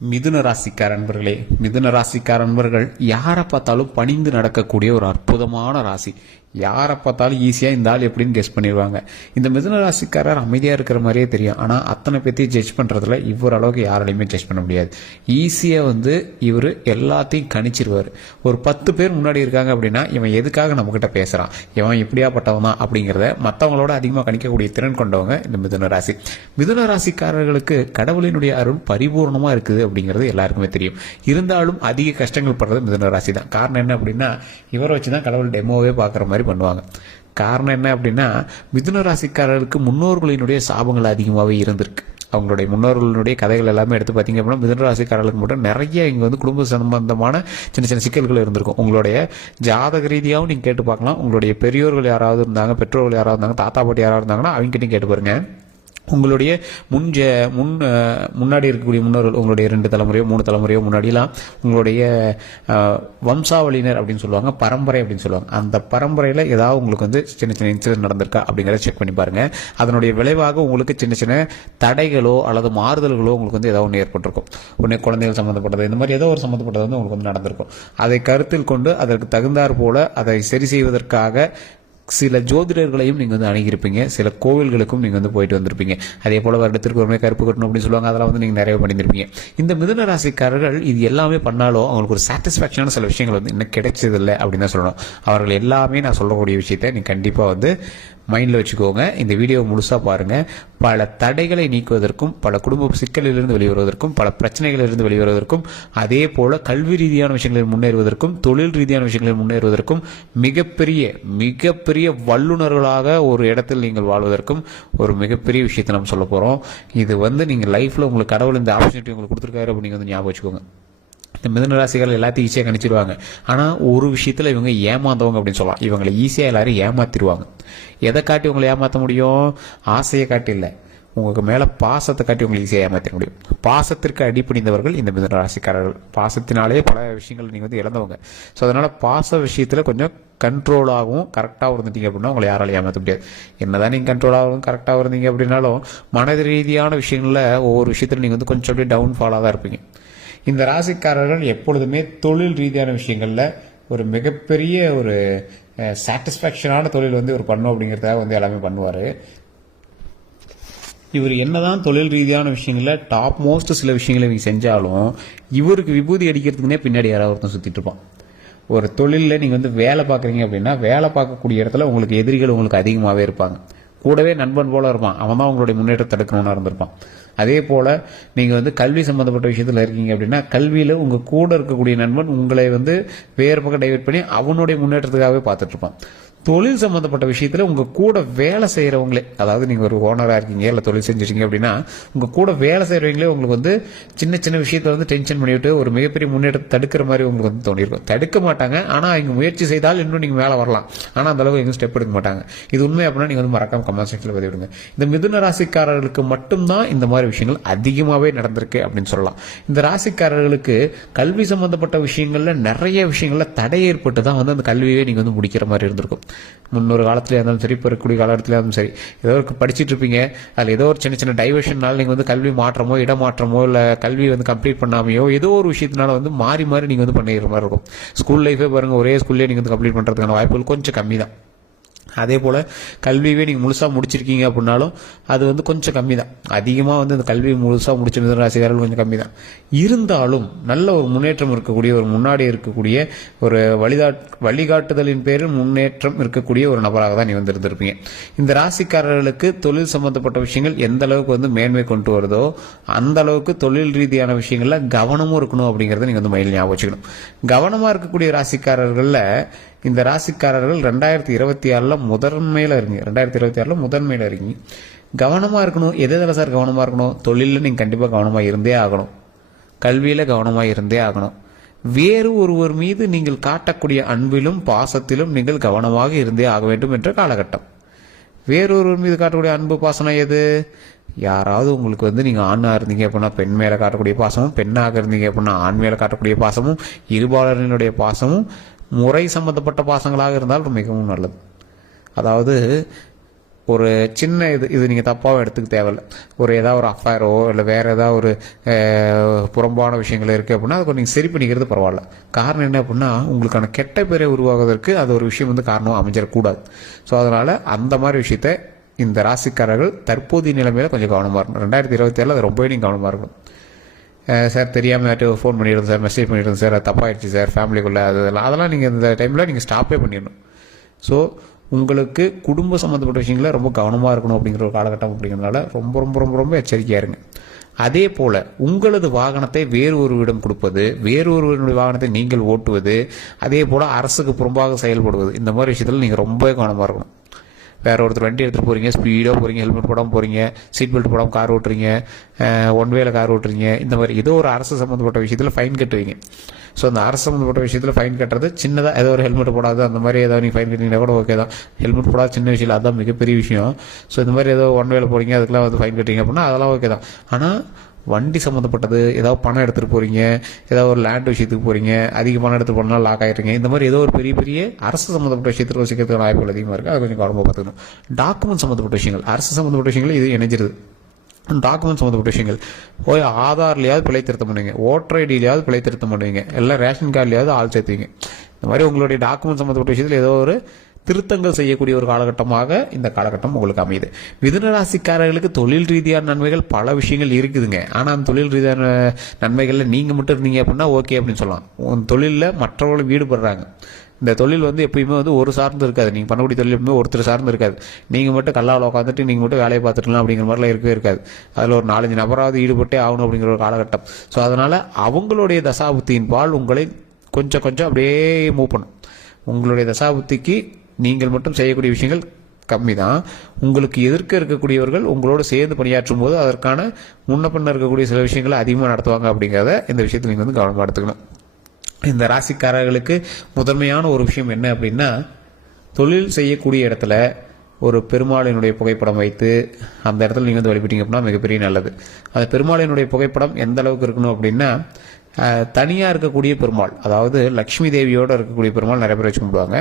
மிதுன ராசிக்கார அன்பர்களே, மிதுன ராசிக்கார அன்பர்கள் யாரை பார்த்தாலும் பணிந்து நடக்கக்கூடிய ஒரு அற்புதமான ராசி. யாரை பார்த்தாலும் ஈஸியாக இந்த ஆள் எப்படின்னு கெஸ் பண்ணிடுவாங்க. இந்த மிதுன ராசிக்காரர் அமைதியாக இருக்கிற மாதிரியே தெரியும். ஆனால் அத்தனை பேர்த்தையும் ஜட்ஜ் பண்ணுறதுல இவர் அளவுக்கு யாராலையுமே ஜட்ஜ் பண்ண முடியாது. ஈஸியாக இவர் எல்லாத்தையும் கணிச்சிருவார். ஒரு 10 பேர் முன்னாடி இருக்காங்க அப்படின்னா இவன் எதுக்காக நம்மக்கிட்ட பேசுகிறான், இவன் எப்படியாப்பட்டவன் தான் அப்படிங்கிறத மற்றவங்களோட அதிகமாக கணிக்கக்கூடிய திறன் கொண்டவங்க இந்த மிதுன ராசி. மிதுன ராசிக்காரர்களுக்கு கடவுளினுடைய அருள் பரிபூர்ணமாக இருக்குது அப்படிங்கிறது எல்லாருக்குமே தெரியும். இருந்தாலும் அதிக கஷ்டங்கள் படுறது மிதுன ராசி தான். காரணம் என்ன அப்படின்னா இவரை வச்சு தான் கடவுள் டெமோவே பார்க்குற மாதிரி பண்ணுவாங்க. காரணம் என்ன அப்படின்னா மிதுன ராசிக்காரர்களுக்கு முன்னோர்களினுடைய சாபங்கள் அதிகமாகவே இருந்திருக்கு. அவங்களுடைய முன்னோர்களுடைய கதைகள் எல்லாமே எடுத்து பார்த்தீங்க அப்படின்னா மிதுன ராசிக்காரர்களுக்கு மட்டும் நிறைய இங்கே குடும்ப சம்பந்தமான சின்ன சின்ன சிக்கல்கள் இருந்திருக்கும். உங்களுடைய ஜாதக ரீதியாகவும் நீங்கள் கேட்டு பார்க்கலாம். உங்களுடைய பெரியோர்கள் யாராவது இருந்தாங்க, பெற்றோர்கள் யாராவது இருந்தாங்க, தாத்தா பாட்டி யாராவது இருந்தாங்கன்னா அவங்ககிட்டையும் கேட்டு பாருங்க. உங்களுடைய முன்னாடி இருக்கக்கூடிய முன்னோர்கள், உங்களுடைய 2 தலைமுறையோ 3 தலைமுறையோ முன்னாடிலாம் உங்களுடைய வம்சாவளியினர் அப்படின்னு சொல்லுவாங்க, பரம்பரை அப்படின்னு சொல்லுவாங்க. அந்த பரம்பரையில் ஏதாவது உங்களுக்கு சின்ன சின்ன இன்சிடென்ட் நடந்திருக்கா அப்படிங்கிறத செக் பண்ணி பாருங்க. அதனுடைய விளைவாக உங்களுக்கு சின்ன சின்ன தடைகளோ அல்லது மாறுதல்களோ உங்களுக்கு ஏதாவது ஒன்று ஏற்பட்டிருக்கும். உடனே குழந்தைகள் சம்மந்தப்பட்டது, இந்த மாதிரி ஏதோ ஒரு சம்மந்தப்பட்டது உங்களுக்கு நடந்திருக்கும். அதை கருத்தில் கொண்டு அதற்கு தகுந்தாற் போல அதை சரி செய்வதற்காக சில ஜோதிடர்களையும் நீங்கள் அணுகியிருப்பீங்க, சில கோவில்களுக்கும் நீங்கள் போயிட்டு வந்திருப்பீங்க. அதே போல் வருடத்திற்கு ஒருமே கருப்பு கட்டணும் அப்படின்னு சொல்லுவாங்க. அதெல்லாம் நீங்கள் நிறைய பண்ணியிருப்பீங்க. இந்த மிதுன ராசிக்காரர்கள் இது எல்லாமே பண்ணாலும் அவங்களுக்கு ஒரு சாட்டிஸ்ஃபேக்ஷனான சில விஷயங்கள் இன்னும் கிடைச்சதில்லை அப்படின்னு தான் சொல்லணும். அவர்கள் எல்லாமே நான் சொல்லக்கூடிய விஷயத்தை நீங்கள் கண்டிப்பாக மைண்டில் வச்சுக்கோங்க. இந்த வீடியோ முழுசாக பாருங்கள். பல தடைகளை நீக்குவதற்கும், பல குடும்ப சிக்கலிலிருந்து வெளிவருவதற்கும், பல பிரச்சனைகளிலிருந்து வெளிவருவதற்கும், அதே போல் கல்வி ரீதியான விஷயங்களில் முன்னேறுவதற்கும், தொழில் ரீதியான விஷயங்களில் முன்னேறுவதற்கும், மிகப்பெரிய வல்லுநர்களாக ஒரு இடத்தில் நீங்கள் வாழ்வதற்கும் ஒரு மிகப்பெரிய விஷயத்தை நம்ம சொல்ல போகிறோம். இது நீங்கள் லைஃப்பில் உங்களுக்கு கடவுள் இந்த ஆப்பர்ச்சுனிட்டி உங்களுக்கு கொடுத்துருக்காரு அப்படின்னு ஞாபகம் வச்சுக்கோங்க. இந்த மிதுன ராசிகள் எல்லாத்தையும் ஈஸியாக கணிச்சிடுவாங்க. ஆனால் ஒரு விஷயத்தில் இவங்க ஏமாந்தவங்க அப்படின்னு சொல்லலாம். இவங்களை ஈஸியாக எல்லாரும் ஏமாத்திடுவாங்க. எதை காட்டி உங்களை ஏமாற்ற முடியும்? ஆசையை காட்டி இல்லை, உங்களுக்கு மேலே பாசத்தை காட்டி உங்களுக்கு ஈஸியாக ஏமாற்ற முடியும். பாசத்திற்கு அடிப்பணிந்தவர்கள் இந்த மிதுன ராசிக்காரர்கள். பாசத்தினாலே பல விஷயங்கள் நீங்கள் இழந்தவங்க. ஸோ அதனால் பாச விஷயத்தில் கொஞ்சம் கண்ட்ரோலாகவும் கரெக்டாக இருந்துட்டீங்க அப்படின்னா உங்களை யாராலையும் ஏமாற்ற முடியாது. என்னதான் நீங்கள் கண்ட்ரோலாகவும் கரெக்டாக இருந்தீங்க அப்படின்னாலும் மனது ரீதியான விஷயங்களில் ஒவ்வொரு விஷயத்தில் நீங்கள் கொஞ்சம் அப்படியே டவுன்ஃபாலாக தான் இருப்பீங்க. இந்த ராசிக்காரர்கள் எப்பொழுதுமே தொழில் ரீதியான விஷயங்களில் ஒரு மிகப்பெரிய ஒரு சாட்டிஸ்ஃபேக்ஷனான தொழில் ஒரு பண்ணும் அப்படிங்கிறத எல்லாமே பண்ணுவார். இவர் என்னதான் தொழில் ரீதியான விஷயங்களில் டாப் மோஸ்ட் சில விஷயங்களை இவங்க செஞ்சாலும் இவருக்கு விபூதி அடிக்கிறதுக்குனே பின்னாடி யாராவது ஒருத்தன் சுற்றிட்டு இருப்பான். ஒரு தொழிலில் நீங்கள் வேலை பார்க்குறீங்க அப்படின்னா வேலை பார்க்கக்கூடிய இடத்துல உங்களுக்கு எதிரிகள் உங்களுக்கு அதிகமாகவே இருப்பாங்க. கூடவே நண்பன் போல இருப்பான், அவன் தான் உங்களுடைய முன்னேற்றத்தை தடுக்கணும்னு இருந்திருப்பான். அதே போல் நீங்கள் கல்வி சம்மந்தப்பட்ட விஷயத்தில் இருக்கீங்க அப்படின்னா கல்வியில் உங்கள் கூட இருக்கக்கூடிய நண்பன் உங்களை வேறு பக்கம் டைவெர்ட் பண்ணி அவனுடைய முன்னேற்றத்துக்காகவே பார்த்துட்ருப்பான். தொழில் சம்மந்தப்பட்ட விஷயத்தில் உங்கள் கூட வேலை செய்கிறவங்களே, அதாவது நீங்கள் ஒரு ஓனராக இருக்கீங்க இல்லை தொழில் செஞ்சுருக்கீங்க அப்படின்னா உங்கள் கூட வேலை செய்கிறவங்களே உங்களுக்கு சின்ன சின்ன விஷயத்தை டென்ஷன் பண்ணிவிட்டு ஒரு மிகப்பெரிய முன்னேற்றத்தை தடுக்கிற மாதிரி உங்களுக்கு தோணியிருக்கும். தடுக்க மாட்டாங்க, ஆனால் அவங்க முயற்சி செய்தால் இன்னும் நீங்கள் மேலே வரலாம். ஆனால் அந்தளவுக்கு எங்கேயும் ஸ்டெப் எடுக்க மாட்டாங்க. இது உண்மை அப்படின்னா நீங்கள் மறக்காம கமெண்ட் செக்ஷனில் பதிவிடுங்க. இந்த மிதுன ராசிக்காரர்களுக்கு மட்டும்தான் இந்த மாதிரி விஷயங்கள் அதிகமாகவே நடந்திருக்கு அப்படின்னு சொல்லலாம். இந்த ராசிக்காரர்களுக்கு கல்வி சம்மந்தப்பட்ட விஷயங்களில் நிறைய விஷயங்களில் தடை ஏற்பட்டு தான் அந்த கல்வியை நீங்கள் முடிக்கிற மாதிரி இருந்திருக்கும். முன்னொரு காலத்துலேயே இருந்தாலும் சரி, இப்போ இருக்கக்கூடிய காலத்துலேயே இருந்தாலும் சரி, ஏதோ ஒரு படிச்சுட்டு இருப்பீங்க, அதில் ஏதோ ஒரு சின்ன சின்ன டைவர்ஷனால் நீங்கள் கல்வி மாற்றமோ இடமாற்றமோ இல்லை கல்வி கம்ப்ளீட் பண்ணாமையோ ஏதோ ஒரு விஷயத்தினால மாறி நீங்கள் பண்ணிடுற மாதிரி இருக்கும். ஸ்கூல் லைஃபே பாருங்கள், ஒரே ஸ்கூல்லேயே நீங்கள் கம்ப்ளீட் பண்ணுறதுக்கான வாய்ப்புகள் கொஞ்சம் கம்மி தான். அதே போல் கல்வியே நீங்கள் முழுசாக முடிச்சிருக்கீங்க அப்படின்னாலும் அது கொஞ்சம் கம்மி தான். அதிகமாக அந்த கல்வி முழுசாக முடிச்ச மிதுன ராசிக்காரர்கள் கொஞ்சம் கம்மி தான். இருந்தாலும் நல்ல ஒரு முன்னேற்றம் இருக்கக்கூடிய, ஒரு முன்னாடி இருக்கக்கூடிய ஒரு வழிகாட்டுதலின் பேரில் முன்னேற்றம் இருக்கக்கூடிய ஒரு நபராக தான் நீ இருந்திருப்பீங்க. இந்த ராசிக்காரர்களுக்கு தொழில் சம்பந்தப்பட்ட விஷயங்கள் எந்த அளவுக்கு மேன்மை கொண்டு வருதோ அந்த அளவுக்கு தொழில் ரீதியான விஷயங்கள்ல கவனமும் இருக்கணும் அப்படிங்கிறத நீங்கள் மைண்டில் ஞாபகம் வச்சுக்கணும். கவனமாக இருக்கக்கூடிய ராசிக்காரர்களில் இந்த ராசிக்காரர்கள் 2026 முதன்மையில் இருக்கீங்க. கவனமாக இருக்கணும். எதில் சார் கவனமாக இருக்கணும்? தொழிலில் நீங்கள் கண்டிப்பாக கவனமாக இருந்தே ஆகணும். கல்வியில் கவனமாக இருந்தே ஆகணும். வேறு ஒருவர் மீது நீங்கள் காட்டக்கூடிய அன்பிலும் பாசத்திலும் நீங்கள் கவனமாக இருந்தே ஆக வேண்டும் என்ற காலகட்டம். வேறொருவர் மீது காட்டக்கூடிய அன்பு பாசனம் எது? யாராவது உங்களுக்கு நீங்கள் ஆணாக இருந்தீங்க அப்படின்னா பெண் மேலே காட்டக்கூடிய பாசமும், பெண்ணாக இருந்தீங்க அப்படின்னா ஆண் மேலே காட்டக்கூடிய பாசமும், இருபாலரினுடைய பாசமும் முறை சம்பந்தப்பட்ட பாசங்களாக இருந்தால் மிகவும் நல்லது. அதாவது ஒரு சின்ன இது நீங்கள் தப்பாக எடுத்துக்க தேவையில்லை. ஏதாவது ஒரு அஃபேரோ இல்லை வேறு ஏதாவது ஒரு புறம்பான விஷயங்கள் இருக்குது அப்படின்னா அதை நீங்கள் சரி பண்ணிக்கிறது பரவாயில்ல. காரணம் என்ன அப்படின்னா உங்களுக்கான கெட்ட பேரை உருவாகுவதற்கு அது ஒரு விஷயம் காரணம் அமைஞ்சிடக்கூடாது. ஸோ அதனால் அந்த மாதிரி விஷயத்த இந்த ராசிக்காரர்கள் தற்போதைய நிலைமையில் கொஞ்சம் கவனமாக இருக்கணும். 2027 அது ரொம்பவே நீங்கள் கவனமாக இருக்கணும். சார் தெரியாமல் ஃபோன் பண்ணிடுறது சார், மெசேஜ் பண்ணிடுறது சார், அது தப்பாகிடுச்சு சார் ஃபேமிலிக்குள்ளே, அதெல்லாம் நீங்கள் இந்த டைமில் நீங்கள் ஸ்டாப்பே பண்ணிடணும். ஸோ உங்களுக்கு குடும்ப சம்மந்தப்பட்ட விஷயங்கள ரொம்ப கவனமாக இருக்கணும் அப்படிங்கிற ஒரு காலகட்டம் அப்படிங்கிறதுனால ரொம்ப ரொம்ப ரொம்ப ரொம்ப எச்சரிக்கையாக இருங்க. அதே போல் உங்களது வாகனத்தை வேறு ஒருவரிடம் கொடுப்பது, வேறு ஒருவருடைய வாகனத்தை நீங்கள் ஓட்டுவது, அதே போல் அரசுக்கு புறம்பாக செயல்படுவது, இந்த மாதிரி விஷயத்தில் நீங்கள் ரொம்ப கவனமாக இருக்கணும். வேற ஒருத்தர் வண்டி எடுத்துகிட்டு போகிறீங்க, ஸ்பீடாக போகிறீங்க, ஹெல்மெட் போடாமல் போகிறீங்க, சீட் பெல்ட் போடாமல் கார் ஓட்டுறீங்க, ஒன் வேல கார் ஓட்டுறீங்க, இந்த மாதிரி ஏதோ ஒரு அரசு சம்மந்தப்பட்ட விஷயத்தில் ஃபைன் கட்டுவீங்க. ஸோ அந்த அரசு சம்மந்தப்பட்ட விஷயத்தில் ஃபைன் கட்டுறது சின்னதாக ஏதோ ஒரு ஹெல்மெட் போடாது அந்த மாதிரி ஏதாவது நீங்கள் ஃபைன் கட்டிங்கன்னா கூட ஓகே தான். ஹெல்மெட் போடாத சின்ன விஷயம் அதுதான் மிகப்பெரிய விஷயம். ஸோ இந்த மாதிரி ஏதோ ஒன் வேல போகிறீங்க அதுக்கெல்லாம் ஃபைன் கட்டிங்க அப்படின்னா அதெல்லாம் ஓகே தான். ஆனால் வண்டி சம்மந்தப்பட்டது, ஏதாவது பணம் எடுத்துகிட்டு போகிறீங்க, ஏதாவது ஒரு லேண்ட் விஷயத்துக்கு போகிறீங்க, அதிக பணம் எடுத்துகிட்டு போனால் லாக் ஆகிடுறீங்க, இந்த மாதிரி ஏதோ ஒரு பெரிய பெரிய அரசு சம்மந்தப்பட்ட விஷயத்தில் வச்சுக்கிறதுக்கு வாய்ப்புகள் அதிகமாக இருக்குது. அது கொஞ்சம் கவனமாக பார்த்துக்கணும். டாக்குமெண்ட் சம்மந்தப்பட்ட விஷயங்கள், அரசு சம்மந்தப்பட்ட விஷயங்கள் இது இணைஞ்சிருது. டாக்குமெண்ட் சம்மந்தப்பட்ட விஷயங்கள் போய் ஆதார்லையாவது பிழை திருத்தம் பண்ணுவீங்க, ஓட்டர் ஐடியிலையாவது பிழை திருத்தம் பண்ணுவீங்க, எல்லாம் ரேஷன் கார்டுலையாவது ஆள் சேர்த்துவீங்க. இந்த மாதிரி உங்களுடைய டாக்குமெண்ட் சம்மந்தப்பட்ட விஷயத்தில் ஏதோ ஒரு திருத்தங்கள் செய்யக்கூடிய ஒரு காலகட்டமாக இந்த காலகட்டம் உங்களுக்கு அமையுது. மிதுன ராசிக்காரர்களுக்கு தொழில் ரீதியான நன்மைகள் பல விஷயங்கள் இருக்குதுங்க. ஆனால் அந்த தொழில் ரீதியான நன்மைகளில் நீங்கள் மட்டும் இருந்தீங்க அப்படின்னா ஓகே அப்படின்னு சொல்லலாம். உங்கள் தொழிலில் மற்றவர்களும் ஈடுபடுறாங்க. இந்த தொழில் எப்பயுமே ஒரு சார்ந்து இருக்காது. நீங்கள் பண்ணக்கூடிய தொழில் எப்பவுமே ஒருத்தர் சார்ந்து இருக்காது. நீங்கள் மட்டும் கல்லாவில் உட்காந்துட்டு நீங்கள் மட்டும் வேலையை பார்த்துக்கலாம் அப்படிங்கிற மாதிரிலாம் இருக்கவே இருக்காது. அதில் ஒரு 4-5 நபராவது ஈடுபட்டே ஆகணும் அப்படிங்கிற ஒரு காலகட்டம். ஸோ அதனால் அவங்களுடைய தசாபுத்தியின் பால் உங்களை கொஞ்சம் கொஞ்சம் அப்படியே மூவ் பண்ணும். உங்களுடைய தசாபுத்திக்கு நீங்கள் மட்டும் செய்யக்கூடிய விஷயங்கள் கம்மி தான். உங்களுக்கு எதிர்க்க இருக்கக்கூடியவர்கள் உங்களோட சேர்ந்து பணியாற்றும் போது அதற்கான முன்ன பின்ன இருக்கக்கூடிய சில விஷயங்களை அதிகமாக நடத்துவாங்க அப்படிங்கிறத இந்த விஷயத்தில் நீங்கள் கவனமாக எடுத்துக்கணும். இந்த ராசிக்காரர்களுக்கு முதன்மையான ஒரு விஷயம் என்ன அப்படின்னா, தொழில் செய்யக்கூடிய இடத்துல ஒரு பெருமாளினுடைய புகைப்படம் வைத்து அந்த இடத்துல நீங்கள் வழிபட்டீங்க அப்படின்னா மிகப்பெரிய நல்லது. அந்த பெருமாளினுடைய புகைப்படம் எந்த அளவுக்கு இருக்கணும் அப்படின்னா, தனியாக இருக்கக்கூடிய பெருமாள், அதாவது லக்ஷ்மி தேவியோடு இருக்கக்கூடிய பெருமாள் நிறைய பேர் வச்சு கும்பிடுவாங்க.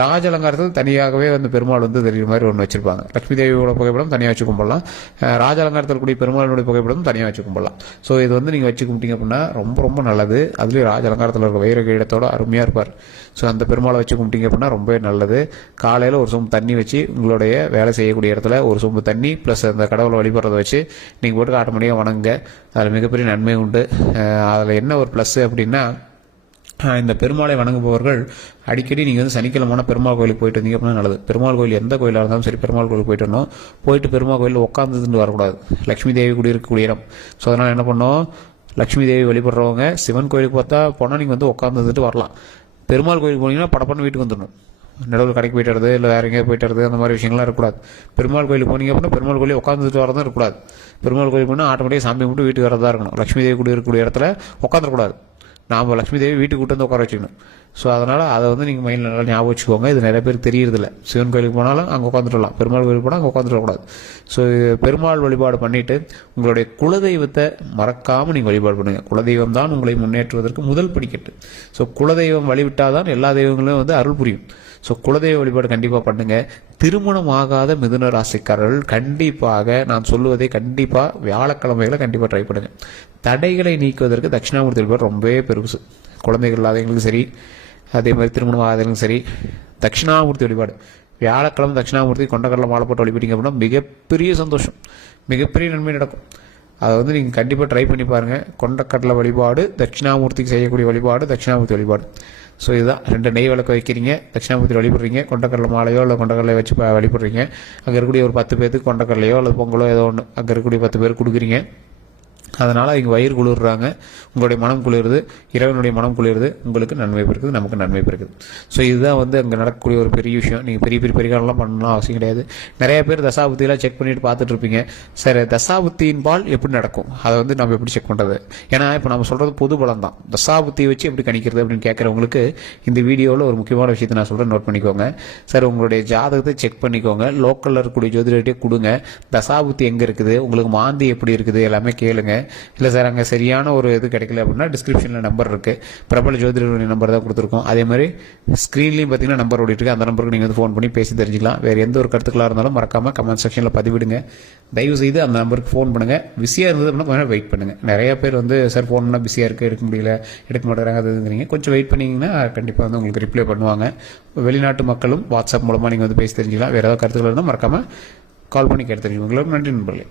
ராஜ அலங்காரத்தில் தனியாகவே பெருமாள் தெரிகிற மாதிரி ஒன்று வச்சிருப்பாங்க. லக்ஷ்மி தேவியோட புகைப்படம் தனியாக வச்சு கும்பிடலாம், ராஜ அலங்காரத்தில் கூடிய பெருமாளுடைய புகைப்படம் தனியாக வச்சு கும்பிடலாம். ஸோ இது நீங்கள் வச்சு கும்பிட்டீங்க அப்படின்னா ரொம்ப ரொம்ப நல்லது. அதுலேயும் ராஜ அலங்காரத்தில் இருக்க வைர கிரீடத்தோட அருமையாக இருப்பார். ஸோ அந்த பெருமாளை வச்சு கும்பிட்டீங்க அப்படின்னா ரொம்பவே நல்லது. காலையில் ஒரு சொம்பு தண்ணி வச்சு உங்களுடைய வேலை செய்யக்கூடிய இடத்துல ஒரு சொம்பு தண்ணி ப்ளஸ் அந்த கடவுளை வழிபடுறதை வச்சு நீங்கள் போட்டு ஆட்டோமேட்டிக்காக வணங்க. அதில் மிகப்பெரிய நன்மை உண்டு. அதில் என்ன ஒரு ப்ளஸ் அப்படின்னா, இந்த பெருமாளை வணங்குபவர்கள் அடிக்கடி நீங்கள் சனிக்கிழமான பெருமாள் கோயிலுக்கு போயிட்டு வந்தீங்க அப்படின்னா நல்லது. பெருமாள் கோயில் எந்த கோயிலாக இருந்தாலும் சரி பெருமாள் கோயிலுக்கு போயிட்டு வரணும். போயிட்டு பெருமாள் கோயிலில் உட்காந்துட்டு வரக்கூடாது. லக்ஷ்மி தேவி கூடி இருக்கக்கூடிய இடம். ஸோ அதனால் என்ன பண்ணோம், லக்ஷ்மி தேவி வழிபடுறவங்க சிவன் கோயிலுக்கு பார்த்தா போனால் நீங்கள் உட்காந்துட்டு வரலாம். பெருமாள் கோயிலுக்கு போனீங்கன்னா படப்பண்ணு வீட்டுக்கு வந்துடணும். நடுவில் கடைக்கு போயிட்டு வருது இல்லை வேறு எங்கேயாவது போயிட்டு வருது அந்த மாதிரி விஷயங்கள்லாம் இருக்கக்கூடாது. பெருமாள் கோயிலுக்கு போனீங்க அப்படின்னா பெருமாள் கோயிலுக்கு உட்காந்துட்டு வரதான் இருக்கக்கூடாது. பெருமாள் கோயிலுக்கு போனால் ஆட்டோமேட்டிக்காக சாமி மட்டும் வீட்டுக்கு வரதா இருக்கணும். லக்ஷ்மி தேவி கூட இருக்கக்கூடிய இடத்துல உட்காந்துடக்கூடாது. நாம் லக்ஷ்மி தேவி வீட்டுக்கு கூட்டு உட்கார வச்சுக்கணும். ஸோ அதனால் அதை நீங்கள் மைண்டில் நல்லா ஞாபகம் வச்சுக்கோங்க. இது நிறைய பேர் தெரியறதில்ல. சிவன் கோயிலுக்கு போனாலும் அங்கே உட்காந்துடலாம், பெருமாள் கோயிலுக்கு போனால் அங்கே உட்காந்துடக்கூடாது. ஸோ பெருமாள் வழிபாடு பண்ணிவிட்டு உங்களுடைய குலதெய்வத்தை மறக்காமல் நீங்கள் வழிபாடு பண்ணுங்கள். குலதெய்வம் தான் உங்களை முன்னேற்றுவதற்கு முதல் படிக்கட்டு. ஸோ குலதெய்வம் வழிவிட்டால் தான் எல்லா தெய்வங்களும் அருள் புரியும். ஸோ குலதெய்வ வழிபாடு கண்டிப்பாக பண்ணுங்கள். திருமணம் ஆகாத மிதுன ராசிக்காரர்கள் கண்டிப்பாக நான் சொல்லுவதை கண்டிப்பாக வியாழக்கிழமைகளை கண்டிப்பாக ட்ரை பண்ணுங்கள். தடைகளை நீக்குவதற்கு தட்சிணாமூர்த்தி வழிபாடு ரொம்பவே பெருசு. குழந்தைகள் இல்லாதவங்களுக்கும் சரி, அதே மாதிரி திருமணம் ஆகாதவங்களுக்கும் சரி, தட்சிணாமூர்த்தி வழிபாடு வியாழக்கிழமை தட்சிணாமூர்த்தி கொண்டக்கடலை மாலை போட்டு வழிபட்டீங்க அப்படின்னா மிகப்பெரிய சந்தோஷம், மிகப்பெரிய நன்மை நடக்கும். அதை நீங்கள் கண்டிப்பாக ட்ரை பண்ணி பாருங்கள். கொண்டக்கடலை வழிபாடு, தட்சிணாமூர்த்திக்கு செய்யக்கூடிய வழிபாடு, தட்சிணாமூர்த்தி வழிபாடு. ஸோ இதுதான் 2 நெய் விளக்கு வைக்கிறீங்க, தட்சிணாமூர்த்தி வழிபடுறீங்க, கொண்டக்கடலை மாலையோ இல்லை கொண்டக்கடலை வச்சு வழிபடுறீங்க. அங்கே இருக்கக்கூடிய ஒரு 10 பேருக்கு கொண்டக்கடலையோ அல்லது பொங்கலோ ஏதோ ஒன்று அங்கே இருக்கக்கூடிய 10 பேர் கொடுக்குறீங்க. அதனால் இங்கே வயிறு குளிர்றாங்க, உங்களுடைய மனம் குளிருது, இறைவனுடைய மனம் குளிருது, உங்களுக்கு நன்மை பிறகுது, நமக்கு நன்மை பிறகுது. ஸோ இதுதான் அங்கே நடக்கக்கூடிய ஒரு பெரிய விஷயம். நீங்கள் பெரிய பெரிய பரிகாரம்லாம் பண்ணணும் அவசியம் கிடையாது. நிறைய பேர் தசாபுத்தியெல்லாம் செக் பண்ணிட்டு பார்த்துட்டு இருப்பீங்க. சரி, தசாபுத்தியின் பால் எப்படி நடக்கும், அதை நம்ம எப்படி செக் பண்ணுறது? ஏன்னா இப்போ நம்ம சொல்கிறது பொது பலம் தான். தசாபுத்தியை வச்சு எப்படி கணிக்கிறது அப்படின்னு கேட்குறவங்களுக்கு இந்த வீடியோவில் ஒரு முக்கியமான விஷயத்தை நான் சொல்கிறேன், நோட் பண்ணிக்கோங்க. சார் உங்களுடைய ஜாதகத்தை செக் பண்ணிக்கோங்க, லோக்கலில் இருக்கக்கூடிய ஜோதிடர்கிட்டே கொடுங்க. தசாபுத்தி எங்கே இருக்குது, உங்களுக்கு மாந்தி எப்படி இருக்குது எல்லாமே கேளுங்க. இல்லை சார் அங்கே சரியான ஒரு இது கிடைக்கல அப்படின்னா டிஸ்கிரிப்ஷனில் நம்பர் இருக்குது, பிரபல ஜோதிடருடைய நம்பர் தான் கொடுத்துருக்கோம். அதே மாதிரி ஸ்க்ரீன்லேயும் பார்த்தீங்கன்னா நம்பர் ஓடிட்டுருக்கு, அந்த நம்பருக்கு நீங்கள் வந்து ஃபோன் பண்ணி பேசி தெரிஞ்சுக்கலாம். வேறு எந்த ஒரு கருத்துக்களாக இருந்தாலும் மறக்காமல் கமெண்ட் செக்ஷனில் பதிவிடுங்க. தயவு செய்து அந்த நம்பருக்கு ஃபோன் பண்ணுங்கள். பிஸியாக இருந்தது அப்படின்னா கொஞ்சம் வெயிட் பண்ணுங்கள். நிறைய பேர் வந்து சார் ஃபோன் பண்ணால் பிஸியாக இருக்குது, எடுக்க முடியல, எடுக்க மாட்டேறாங்க அதுங்கிறீங்க. கொஞ்சம் வெயிட் பண்ணிங்கன்னா கண்டிப்பாக வந்து உங்களுக்கு ரிப்ளை பண்ணுவாங்க. வெளிநாட்டு மக்களும் வாட்ஸ்அப் மூலமாக நீங்கள் வந்து பேசி தெரிஞ்சுக்கலாம். வேறு ஏதாவது கருத்துக்கள் இருந்தால் மறக்காமல் கால் பண்ணி கேட்டு தெரிஞ்சுக்கோங்க. நன்றி நண்பர்களே.